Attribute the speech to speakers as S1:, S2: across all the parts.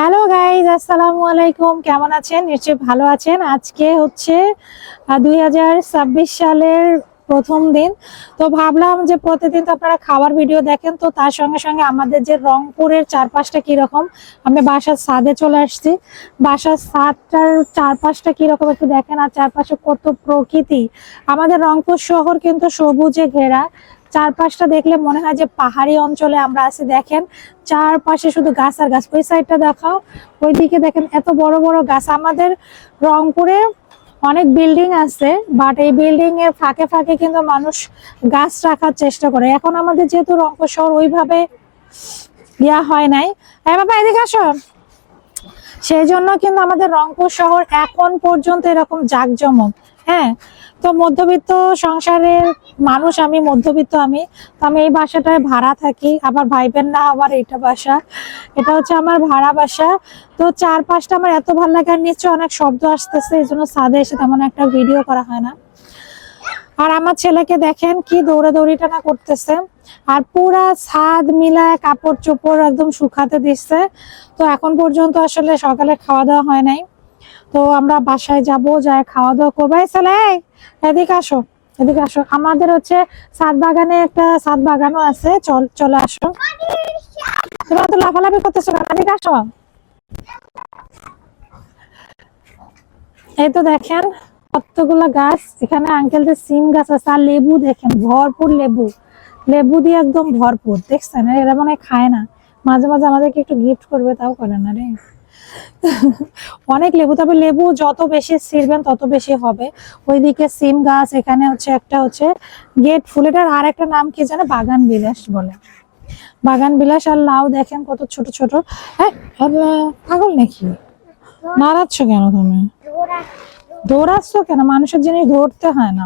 S1: Hello guys আসসালামু আলাইকুম। কেমন আছেন? নিশ্চয়ই ভালো আছেন। আজকে হচ্ছে দুই হাজার ছাব্বিশ সালের প্রথম দিন। তো ভাবলাম যে প্রতিদিন তো আপনারা খাবার ভিডিও দেখেন, তো তার সঙ্গে সঙ্গে আমাদের যে রংপুরের চারপাশটা কীরকম আমি বাসার ছাদে চলে আসছি। বাসার ছাদটার চারপাশটা কীরকম একটু দেখেন, আর চারপাশে কত প্রকৃতি। আমাদের রংপুর শহর কিন্তু সবুজে ঘেরা। চারপাশটা দেখলে মনে হয় যে পাহাড়ি অঞ্চলে আমরা আছি, দেখেন। চারপাশে শুধু গাছ আর গাছ। ওই সাইডটা দেখাও। ওইদিকে দেখেন এত বড় বড় গাছ। আমাদের রংপুরে অনেক বিল্ডিং আছে বাট এই বিল্ডিং এর ফাঁকে ফাঁকে কিন্তু মানুষ গাছ রাখার চেষ্টা করে। এখন আমাদের যেহেতু রংপুর শহর, ওইভাবে ইয়া হয় নাই। হ্যাঁ বাবা, এদিকে আসো। সেই জন্য কিন্তু আমাদের রংপুর শহর এখন পর্যন্ত এরকম জাঁকজমক। হ্যাঁ তো মধ্যবিত্ত সংসারের মানুষ আমি, মধ্যবিত্ত আমি। তো আমি এই বাসাটায় ভাড়া থাকি। আবার ভাইবেন না আমার এটা বাসা। এটা হচ্ছে আমার ভাড়া বাসা। তো চারপাশটা আমার এত ভালো আর নিশ্চয় অনেক শব্দ আসতেছে, এই জন্য ছাদে এসে তেমন একটা ভিডিও করা হয় না। আর আমার ছেলেকে দেখেন কি দৌড়াদৌড়ি না করতেছে। আর পুরা ছাদ মিলায় কাপড় চোপড় একদম শুকাতে দিচ্ছে। তো এখন পর্যন্ত আসলে সকালে খাওয়া দাওয়া হয় নাই। তো আমরা বাসায় যাব যাই খাওয়া দাওয়া করব ছেলে এদিকে আসো এদিকে আসো। আমাদের হচ্ছে ছাদ বাগানে একটা ছাদ বাগানও আছে, চল, চলে আসো। তোমরা তো লাফালাফি করতেছো এদিকে আসো। এই তো দেখেন, কতগুলা গাছ। এখানে আঙ্কেলদের সিম গাছ আছে আর লেবু দেখেন, ভরপুর লেবু। লেবু দিয়ে একদম ভরপুর, দেখছেন? এরা মনে খায় না। মাঝে মাঝে আমাদেরকে একটু গিফট করবে, তাও করে না রে। অনেক লেবু, তবে লেবু যত বেশি ছিড়বেন, তত বেশি হবে। ওইদিকে সিম গাছ, এখানে হচ্ছে একটা হচ্ছে গেট ফুল। এটার আর একটা নাম কি জানে বাগান বিলাস বলে। বাগান বিলাস আর লাউ দেখেন কত ছোট ছোট। পাগল নাকি? নাড়াচ্ছ কেন তুমি? দৌড়াচ্ছ কেন? মানুষের জিনিস ধরতে হয় না।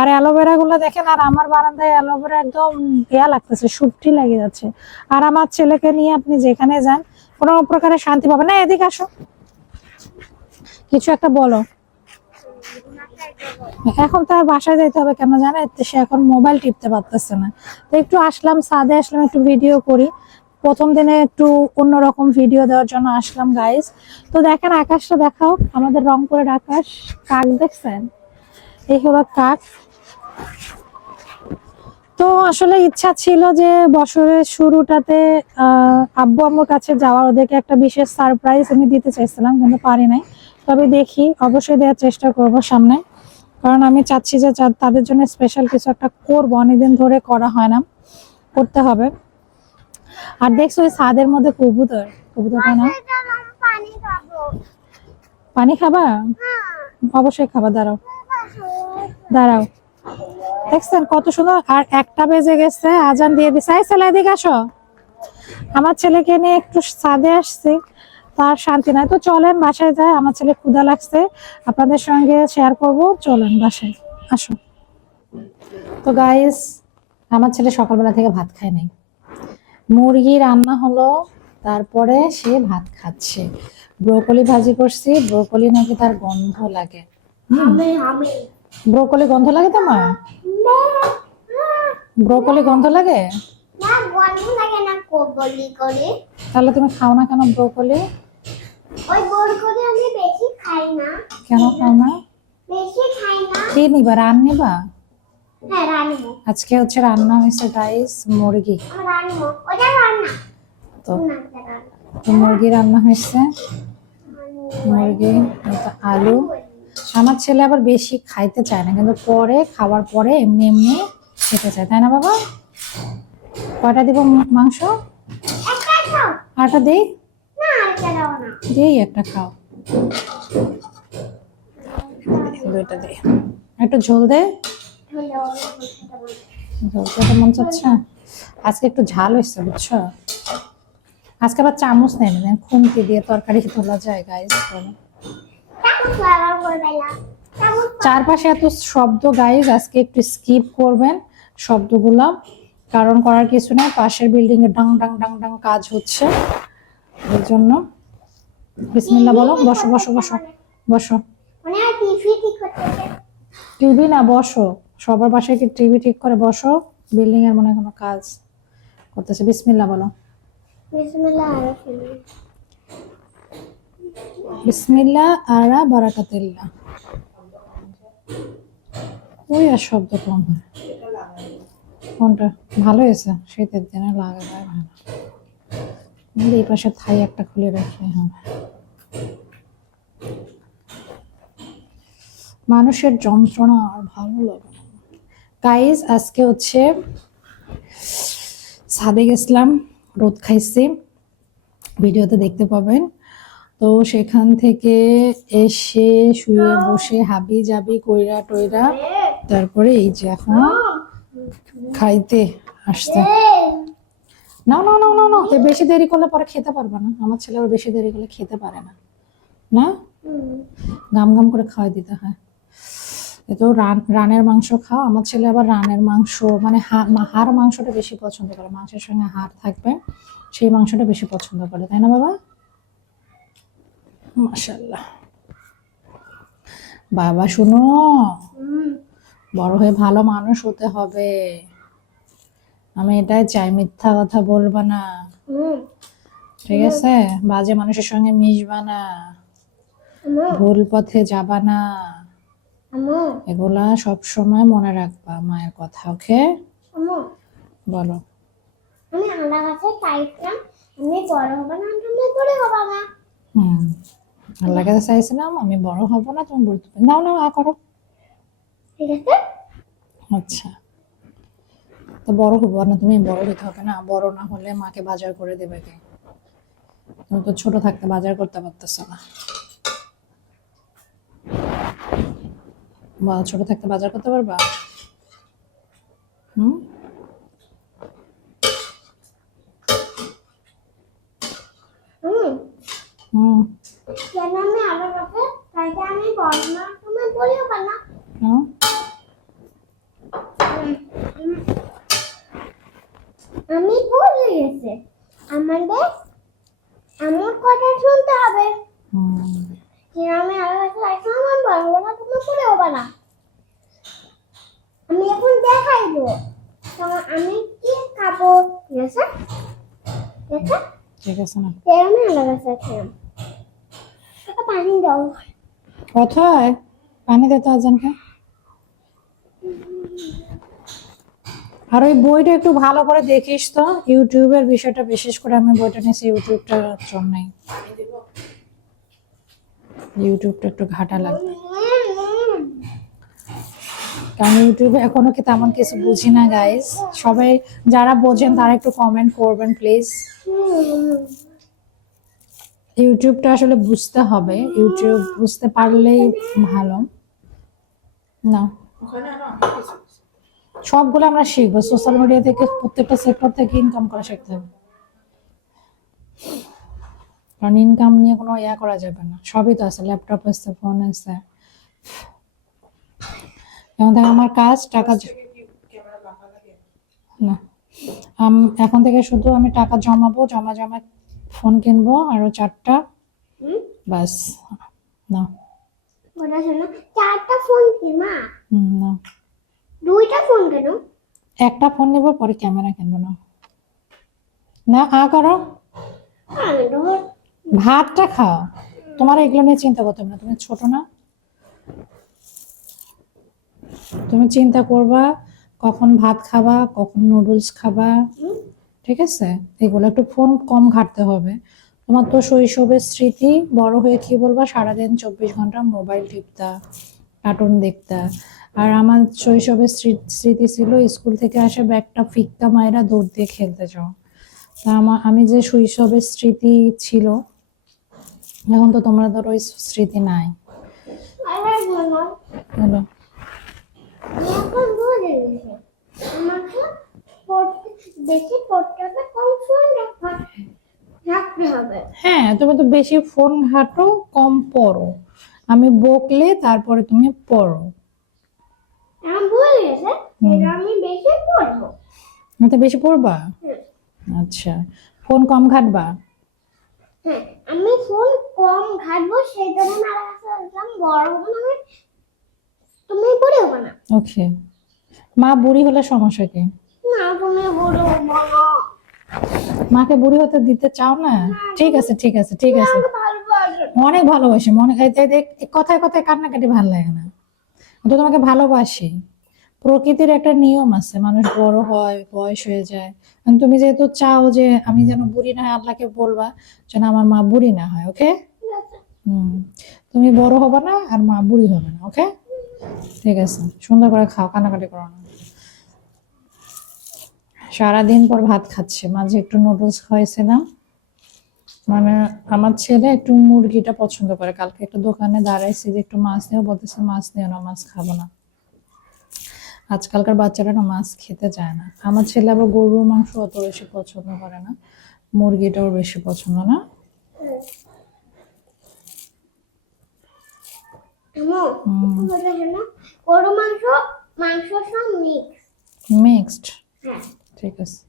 S1: আর অ্যালোভেরা গুলো দেখেন, আর আমার বারান্দায় অ্যালোভেরা একদম ইয়া লাগতেছে, সুপটি লেগে যাচ্ছে। আর আমার ছেলেকে নিয়ে আপনি যেখানে যান কোনো প্রকারের শান্তি পাবে না। এদিকে আসো। কিছু একটা বলো। এখন তার বাসায় যাইতে হবে কেন জানে? সে এখন মোবাইল টিপতে পারতেছে না। তো একটু আসলাম, সাদে আসলাম, একটু ভিডিও করি। প্রথম দিনে একটু অন্যরকম ভিডিও দেওয়ার জন্য আসলাম গাইজ তো দেখেন, আকাশটা দেখাও। আমাদের রংপুরের আকাশ কাক দেখছেন? এই হলো কাক। তো আসলে ইচ্ছা ছিল যে বছরের শুরুটাতে আহ, আব্বু আম্মুর কাছে যাওয়ার ওদেরকে একটা বিশেষ সারপ্রাইজ আমি দিতে চাইছিলাম কিন্তু পারি নাই। তবে দেখি অবশ্যই দেওয়ার চেষ্টা করব সামনে। কারণ আমি চাচ্ছি যে তাদের জন্য স্পেশাল কিছু একটা করব অনেকদিন ধরে করা হয় না করতে হবে। আর দেখছ ওই ছাদের মধ্যে কবুতর। কবুতরটা না।
S2: পানি খাব?
S1: পানি খাবা অবশ্যই খাবা দাঁড়াও। দাঁড়াও। দেখছেন কত সুন্দর আর একটা বেজে গেছে আজান দিয়ে দিছে। এই ছেলে এদিকে আসো। আমার ছেলেকে নিয়ে একটু ছাদে আসছি তার শান্তি নাই। তো চলেন বাসায় যায় আমার ছেলে ক্ষুধা লাগছে। আপনাদের সঙ্গে শেয়ার করব চলেন বাসায়। আসো। তো গাইস আমার ছেলে সকালবেলা থেকে ভাত খায় নাই। মুরগি রান্না হলো তারপরে সে ভাত খাচ্ছে। ব্রোকলি ভাজি করছি ব্রোকলি নাকি তার গন্ধ লাগে। ব্রোকলি গন্ধ লাগে তোমার? ব্রোকলি গন্ধ লাগে?
S2: না গন্ধ লাগে না কবলি করে।
S1: তাহলে তুমি খাও না কেন ব্রোকলি?
S2: ওই আমি বেশি খাই না।
S1: কেন খাও না?
S2: বেশি খাই না।
S1: কি নিবা রান নিবা?
S2: হ্যাঁ রানবো।
S1: আজকে হচ্ছে রান্না হয়েছে গাইস মুরগি।
S2: ওটা রান্না।
S1: তো মুরগি রান্না হয়েছে। মুরগি আলু। আমার ছেলে আবার বেশি খাইতে চায় না, কিন্তু পরে, খাওয়ার পরে এমনি এমনি খেতে চায়, তাই না বাবা? কয়টা দিব মাংস? আটা দিই? দিই একটা, খাও। দুইটা দিই। একটু ঝোল দে।
S2: হলো
S1: ঝোল খেতে মন চাচ্ছে? আজকে একটু ঝাল হয়েছে, বুঝছ? আজকে আবার চামচ নেই খুন্তি দিয়ে তরকারি তোলা যায় গাইস চারপাশে এত শব্দ গাইজ আজকে একটু স্কিপ করবেন শব্দগুলো। কারণ করার কিছু নেই পাশের বিল্ডিং এ ডাং ডাং ডাং ডাং কাজ হচ্ছে। এর জন্য। বিসমিল্লাহ বলো বসো বসো বসো বসো।
S2: টিভি
S1: না বসো। সবার বাসায় কি টিভি ঠিক করে বসো? বিল্ডিং এর মনে কোনো কাজ করতেছে। বিসমিল্লাহ বলো।
S2: বিসমিল্লাহ আর
S1: বিসমিল্লাহ, আরা, বারাকাতিল্লাহ। ওই আর শব্দ কম হয়? কোনটা? ভালো হয়েছে? শীতের দিনে লাগা যায় ভালো। এই পাশে থাই একটা খুলে রাখলে হবে। মানুষের যন্ত্রণা আর ভালো লাগে গাইজ আজকে হচ্ছে ছাদে গেছিলাম রোদ খাইছি। ভিডিওতে দেখতে পাবেন। তো সেখান থেকে এসে শুয়ে বসে হাবি জাবি কইরা টইরা তারপরে এই যে এখন খাইতে আসতে না না না না না বেশি দেরি করলে পরে খেতে পারবে না। আমার ছেলে আবার বেশি দেরি করলে খেতে পারে না। না? গাম গাম করে খাওয়াই দিতে হয়। তো রান, রানের মাংস খাও। আমার ছেলে আবার রানের মাংস মানে হাড় মাংসটা বেশি পছন্দ করে। মাংসের সঙ্গে হাড় থাকবে, সেই মাংসটা বেশি পছন্দ করে। তাই না বাবা? মাশাল্লাহ বাবা শুনো। বড় হয়ে ভালো মানুষ হতে হবে। আমি এটাই চাই মিথ্যা কথা বলবা না। ঠিক আছে? বাজে মানুষের সঙ্গে মিশবা না। ভুল পথে যাবা না। এগুলা সব সময় মনে রাখবা মায়ের কথা ওকে? বলো।
S2: আমি আলা গাছে চাইছিলাম আমি বড় হব না তুমি বড় হব না।
S1: হুম। আল্লাহ কাছে চাইছিলাম আমি বড় হব না তুমি বলতে নাও নাও আ করো।
S2: ঠিক আছে।
S1: আচ্ছা। তো বড় হব না তুমি বড় হতে হবে না বড় না হলে মাকে বাজার করে দেবে কে? তুমি তো ছোট থাকতে বাজার করতে পারতেছ না। বা ছোট থাকতে বাজার করতে পারবা? হুম
S2: হুম কেন আমি আলা গাছে চাইতে আমি বড় না তুমি হব না।
S1: হুম।
S2: আমি হয়ে গেছে। আমাদের আমার কথা শুনতে হবে। যে আমি আলা গাছে চাইছিলাম আমি বড় না তুমি হব না। আমি এখন দেখাইবো তখন আমি কি খাব? ঠিক আছে? ঠিক আছে
S1: ঠিক আছে
S2: আমি আলা গাছে খেলাম পানি দাও।
S1: কোথায়? পানি দিতে আজানকে। আর ওই বইটা একটু ভালো করে দেখিস তো, ইউটিউবের বিষয়টা বিশেষ করে আমি বইটা নিয়েছি ইউটিউবটার জন্যই। ইউটিউবটা একটু ঘাটা লাগবে কারণ ইউটিউবে এখনও কি তেমন কিছু বুঝি না গাইস সবাই যারা বোঝেন তারা একটু কমেন্ট করবেন প্লিজ ইউটিউবটা আসলে বুঝতে হবে। ইউটিউব বুঝতে পারলেই ভালো। না। সবগুলো আমরা শিখব। সোশ্যাল মিডিয়া থেকে প্রত্যেকটা সেক্টর থেকে ইনকাম করা শিখতে হবে। কারণ ইনকাম নিয়ে কোনো ইয়া করা যাবে না। সবই তো আছে। ল্যাপটপ আছে ফোন আছে। এখন থেকে আমার কাজ টাকা না। আম- এখন থেকে শুধু আমি টাকা জমাবো জমা জমা ফোন কিনবো আরও চারটা। বাস না।
S2: চারটা ফোন
S1: না।
S2: দুইটা ফোন কেন?
S1: একটা ফোন নেব পরে ক্যামেরা কিনবো না। না আ করো।
S2: তো
S1: ভাতটা খাও। তোমার এগুলো নিয়ে চিন্তা করতে হবে না তুমি ছোট না। তুমি চিন্তা করবা কখন ভাত খাবা কখন নুডলস খাবা। ঠিক আছে? এগুলো একটু ফোন কম ঘাটতে হবে। তোমার তো শৈশবের স্মৃতি বড় হয়ে কি বলবা? সারাদিন চব্বিশ ঘণ্টা মোবাইল টিপতা কার্টুন দেখতা। আর আমার শৈশবের স্মৃ- স্মৃতি ছিল স্কুল থেকে আসে ব্যাগটা ফিকতা মায়েরা দৌড় দিয়ে খেলতে যাও তা আমার আমি যে শৈশবের স্মৃতি ছিল এখন তো তোমরা ধরো ওই স্মৃতি নাই।
S2: আবার বলো
S1: হলো
S2: আমি এখন বুঝে গেছি আমাকে পড়তে বেশি পড়তে কম ফোন রাখতে হবে।
S1: হ্যাঁ তুমি তো বেশি ফোন ঘাটো কম পড়ো। আমি বকলে তারপরে তুমি পড়ো।
S2: আমি বেশি পড়ব।
S1: তো বেশি পড়বা? আচ্ছা ফোন কম ঘাটবা?
S2: হ্যাঁ আমি ফোন কম ঘাটবো সেই জন্য আমার কাছে আসলাম বড় হব না তুমি হব না।
S1: ওকে মা বুড়ি হলে সমস্যা কি? মাকে বুড়ি হতে দিতে চাও না? ঠিক আছে ঠিক আছে ঠিক আছে। অনেক ভালোবাসি, মনে কথায় কথায় কান্নাকাটি ভালো লাগে না। তো তোমাকে ভালোবাসি। প্রকৃতির একটা নিয়ম আছে, মানুষ বড় হয়, বয়স হয়ে যায়। তুমি যেহেতু চাও যে আমি যেন বুড়ি না হয়, আল্লাহকে বলবা যেন আমার মা বুড়ি না হয়, ওকে? হুম। তুমি বড় হবে না আর মা বুড়ি হবে না, ওকে? ঠিক আছে, সুন্দর করে খাও, কান্নাকাটি করো না। সারাদিন পর ভাত খাচ্ছে। মাঝে একটু নুডলস খাইছিলাম মানে আমার ছেলে একটু মুরগিটা পছন্দ করে। কালকে একটু দোকানে দাঁড়াইছি যে একটু মাছ নিয়েও বলতেছে মাছ নিও না মাছ খাব না। আজকালকার বাচ্চারা না মাছ খেতে চায় না। আমার ছেলে আবার গরুর মাংস অত বেশি পছন্দ করে না। মুরগিটাও বেশি পছন্দ না।
S2: গরু মাংস মাংস
S1: মিক্সড
S2: হ্যাঁ।
S1: ঠিক আছে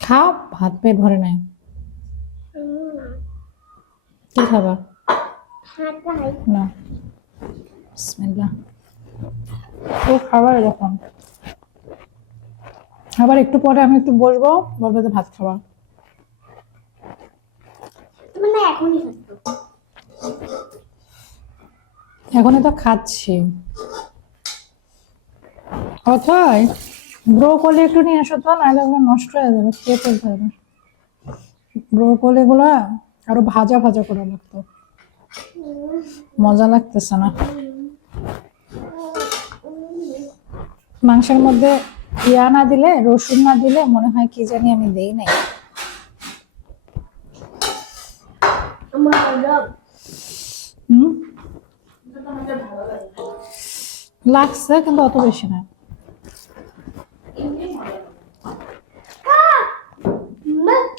S1: খাও ভাত পেট ভরে নাই। কি খাবা? না। বিসমিল্লাহ। ও খাবার এরকম। আবার একটু পরে আমি একটু বসবো, বলবে যে ভাত
S2: না এখনই
S1: এখনই তো খাচ্ছি। অথয় ব্রোকলি একটু নিয়ে আসো তো, নাহলে ওগুলো নষ্ট হয়ে যাবে, খেয়ে ফেলতে হবে। ব্রোকলি গুলা আরও ভাজা ভাজা করে লাগতো। মজা লাগতেছে না। মাংসের মধ্যে ইয়া না দিলে, রসুন না দিলে মনে হয় কি জানি আমি দেই নাই
S2: আমার হলো
S1: হুম লাগছে, কিন্তু অত বেশি না।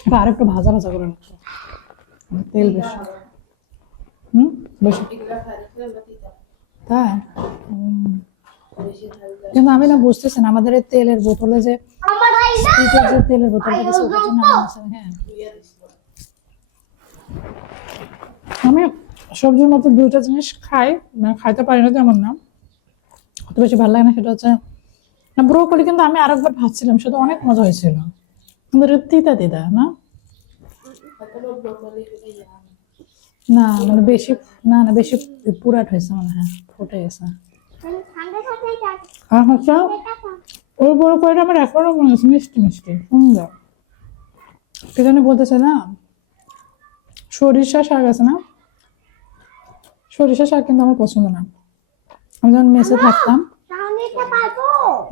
S1: এটা আরেকটু ভাজা ভাজা করে রাখো। তেল বেশি। হুম? বেশি। তাই? কিন্তু আমি না বুঝতেছি না, আমাদের এই তেলের বোতলে যে
S2: না
S1: তেলের বোতলটা হ্যাঁ। আমি সবজির মতো দুইটা জিনিস খাই মানে খাইতে পারি না তেমন না। অত বেশি ভালো লাগে না সেটা হচ্ছে, না, ব্রোকলি কিন্তু আমি আরেকবার ভাবছিলাম সেটা অনেক মজা হয়েছিল। কিন্তু তিতা তিতা, না? না মানে বেশি, না না, বেশি পুরাট হয়েছে মনে হয়, ফুটে গেছে। আর হচ্ছে। ওই বড় কয়টা আমার এখনও মনে আছে, মিষ্টি মিষ্টি, সুন্দর। কে জানি বলতেছে না, সরিষা শাক আছে না? সরিষা শাক কিন্তু আমার পছন্দ না। আমি যখন মেসে থাকতাম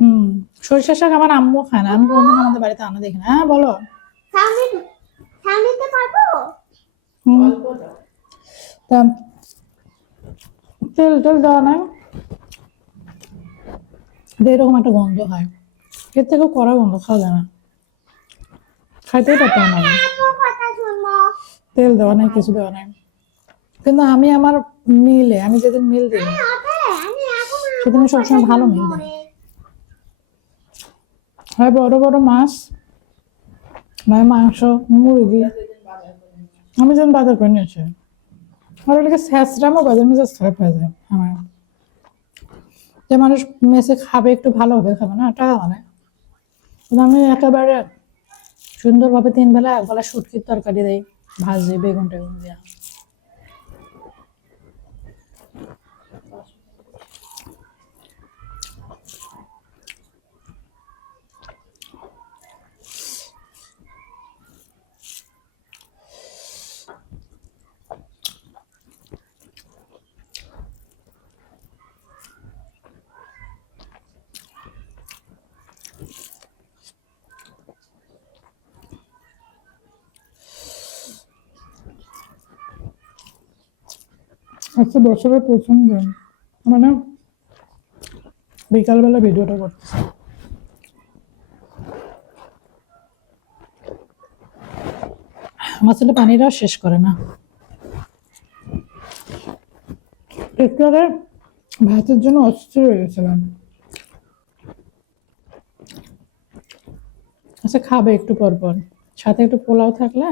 S1: হুম সরিষা শাক আমার আম্মু খায় না। আমি কোনদিন আমাদের বাড়িতে আনা দেখি না। হ্যাঁ বলো। তা তেল টেল দেওয়া নাই। এরকম একটা গন্ধ হয়। এর থেকেও কড়া গন্ধ খাওয়া যায় না। খাইতেই পারতাম না। তেল দেওয়া নাই কিছু দেওয়া নাই। কিন্তু আমি আমার মিলে আমি যেদিন মিল দিই
S2: আমি
S1: সেদিন সবসময় ভালো দিই হয় বড় বড় মাছ নয় মাংস, মুরগি, আমি যেন বাজার করে নিয়েছি। আর ওটাকে স্যাঁচড়ামও বাজার মেজাজ খারাপ হয়ে যায় আমার। যে মানুষ মেসে খাবে, একটু ভালোভাবে খাবে না, টাকা মানে। আমি একেবারে সুন্দরভাবে তিন বেলা, এক বেলা শুটকির তরকারি দেয় ভাজি বেগুন টেগুন দিয়া। আজকে বছরের প্রথম দিন মানে বিকালবেলা ভিডিওটা করতেছি। আমার ছেলে পানিটাও শেষ করে না। একটু আগে ভাতের জন্য অস্থির হয়ে গেছিলাম। আচ্ছা খাবে একটু পর পর সাথে একটু পোলাও থাকলে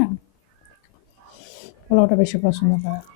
S1: পোলাওটা বেশি পছন্দ করে।